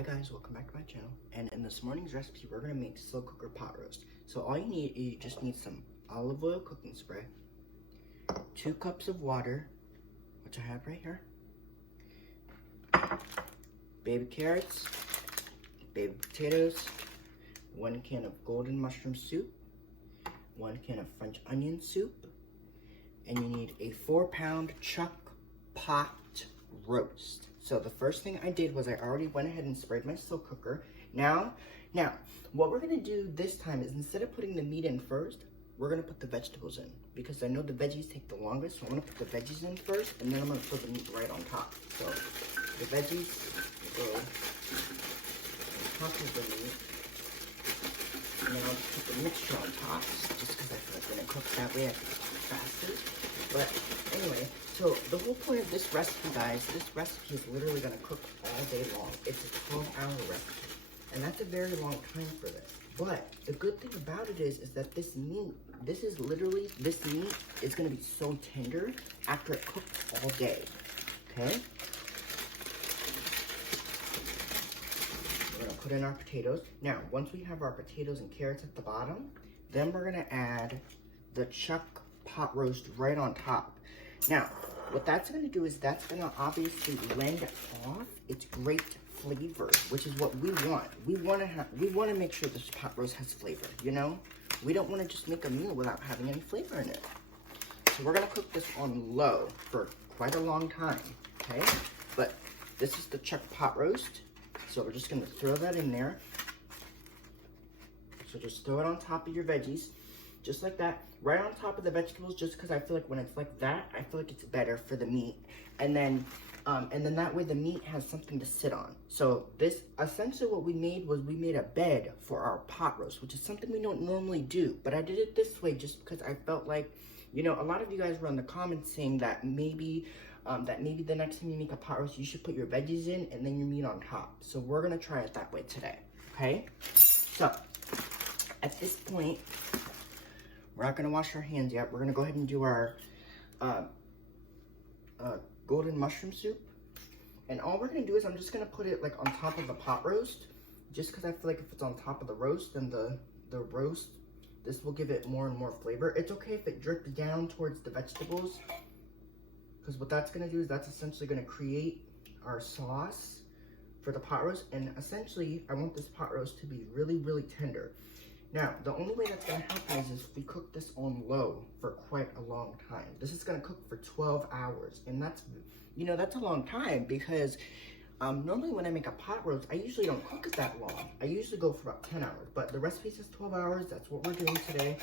Hi guys, welcome back to my channel. And in this morning's recipe, we're gonna make slow cooker pot roast. So all you need is you just need some olive oil cooking spray, 2 cups of water, which I have right here, baby carrots, baby potatoes, 1 can of golden mushroom soup, 1 can of French onion soup, and you need a 4-pound chuck pot roast. So the first thing I did was I already went ahead and sprayed my slow cooker. Now, what we're gonna do this time is instead of putting the meat in first, we're gonna put the vegetables in because I know the veggies take the longest. So I'm gonna put the veggies in first, and then I'm gonna put the meat right on top. So the veggies go on top of the meat, and then I'll just put the mixture on top, just because I feel like when it cooks that way, I can cook faster. But anyway, so the whole point of this recipe, guys, this recipe is literally gonna cook all day long. It's a 12-hour recipe, and that's a very long time for this. But the good thing about it is that this meat is gonna be so tender after it cooks all day, okay? We're gonna put in our potatoes. Now, once we have our potatoes and carrots at the bottom, then we're gonna add the chuck pot roast right on top. Now, what that's going to do is that's going to obviously lend off its great flavor, which is what we want. We want to make sure this pot roast has flavor, you know? We don't want to just make a meal without having any flavor in it. So we're going to cook this on low for quite a long time, okay? But this is the chuck pot roast, so we're just going to throw that in there. So just throw it on top of your veggies, just like that, right on top of the vegetables, just because I feel like when it's like that, I feel like it's better for the meat. And then that way the meat has something to sit on. So this, essentially what we made was we made a bed for our pot roast, which is something we don't normally do. But I did it this way just because I felt like, you know, a lot of you guys were in the comments saying that maybe the next time you make a pot roast, you should put your veggies in and then your meat on top. So we're gonna try it that way today, okay? So at this point, we're not gonna wash our hands yet. We're gonna go ahead and do our golden mushroom soup. And all we're gonna do is I'm just gonna put it like on top of the pot roast, just because I feel like if it's on top of the roast, then the roast, this will give it more and more flavor. It's okay if it drips down towards the vegetables, because what that's gonna do is that's essentially gonna create our sauce for the pot roast. And essentially, I want this pot roast to be really, really tender. Now, the only way that's gonna happen is if we cook this on low for quite a long time. This is gonna cook for 12 hours, and that's, you know, that's a long time because normally when I make a pot roast, I usually don't cook it that long. I usually go for about 10 hours, but the recipe says 12 hours. That's what we're doing today,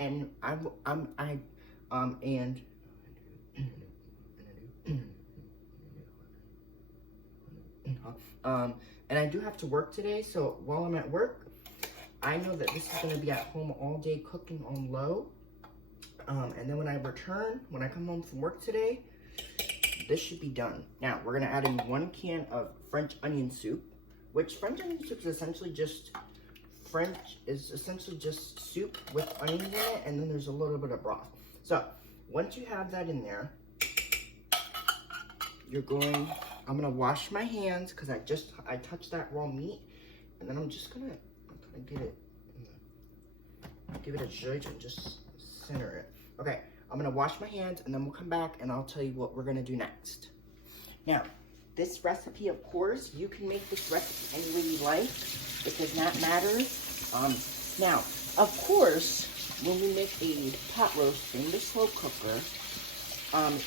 and and I do have to work today, so while I'm at work, I know that this is going to be at home all day cooking on low. And then when I come home from work today, this should be done. Now, we're going to add in 1 can of French onion soup, which French onion soup is essentially just soup with onions in it, and then there's a little bit of broth. So, once you have that in there, I'm going to wash my hands because I touched that raw meat, and then I'm going to get it, give it a zhuzh and just center it. Okay, I'm gonna wash my hands and then we'll come back and I'll tell you what we're gonna do next. Now, this recipe, of course, you can make this recipe any way you like. It does not matter. Now, of course, when we make a pot roast in the slow cooker,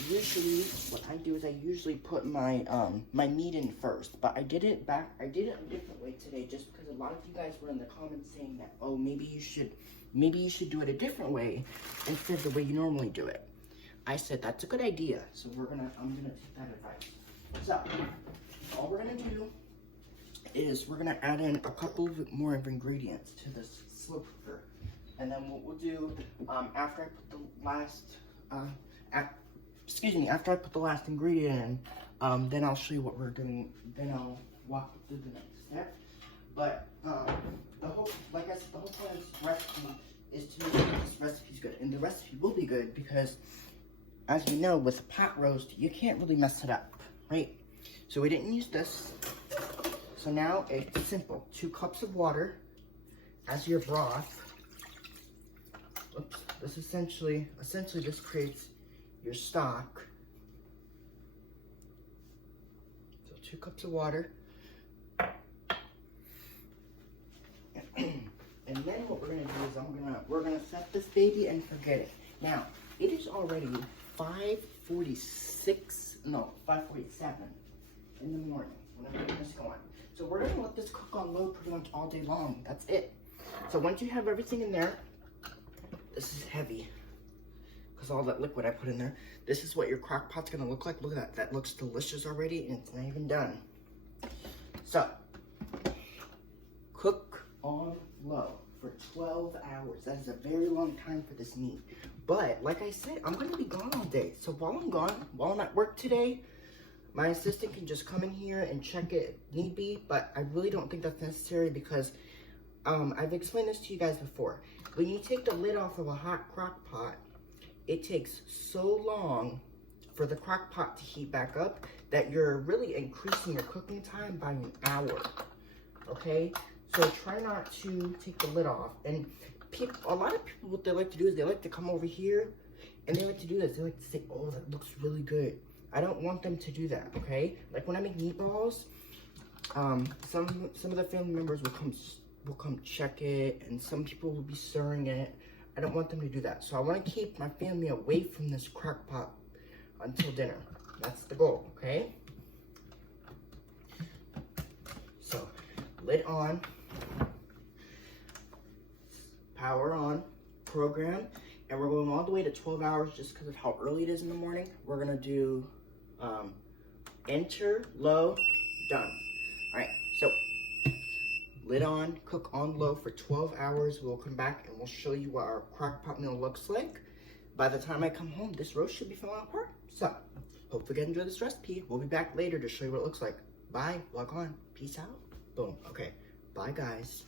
usually what I do is I usually put my my meat in first, but I did it a different way today just because a lot of you guys were in the comments saying that, oh, maybe you should do it a different way instead of the way you normally do it. I said that's a good idea, so I'm gonna take that advice. So all we're gonna do is we're gonna add in a couple more of ingredients to this slow cooker, and then what we'll do after I put the last after I put the last ingredient in, then I'll show you what we're doing. Then I'll walk through the next step. But like I said, the whole point of this recipe is to make sure this recipe's good, and the recipe will be good because, as you know, with a pot roast, you can't really mess it up, right? So we didn't use this. So now it's simple. 2 cups of water as your broth. Oops, this essentially this creates your stock. So 2 cups of water. And then what we're gonna do is we're gonna set this baby and forget it. Now, it is already 5:47 in the morning when I'm getting this going. So we're gonna let this cook on low pretty much all day long. That's it. So once you have everything in there, this is heavy because all that liquid I put in there. This is what your crock pot's gonna look like. Look at that. That looks delicious already, and it's not even done. So cook on low for 12 hours. That is a very long time for this meat. But like I said, I'm gonna be gone all day. So while I'm gone, while I'm at work today, my assistant can just come in here and check it if need be, but I really don't think that's necessary because I've explained this to you guys before. When you take the lid off of a hot crock pot, it takes so long for the crock pot to heat back up that you're really increasing your cooking time by an hour, okay? So try not to take the lid off. And a lot of people, what they like to do is they like to come over here and they like to do this. They like to say, oh, that looks really good. I don't want them to do that, okay? Like when I make meatballs, some of the family members will come check it, and some people will be stirring it. I don't want them to do that. So I want to keep my family away from this crock pot until dinner. That's the goal, okay? So, lid on, power on, program, and we're going all the way to 12 hours just because of how early it is in the morning. We're gonna do enter, low, done. All right, so lid on, cook on low for 12 hours. We'll come back and we'll show you what our crock pot meal looks like. By the time I come home, this roast should be falling apart. So, hopefully you guys enjoy this recipe. We'll be back later to show you what it looks like. Bye, log on, peace out, boom. Okay, bye guys.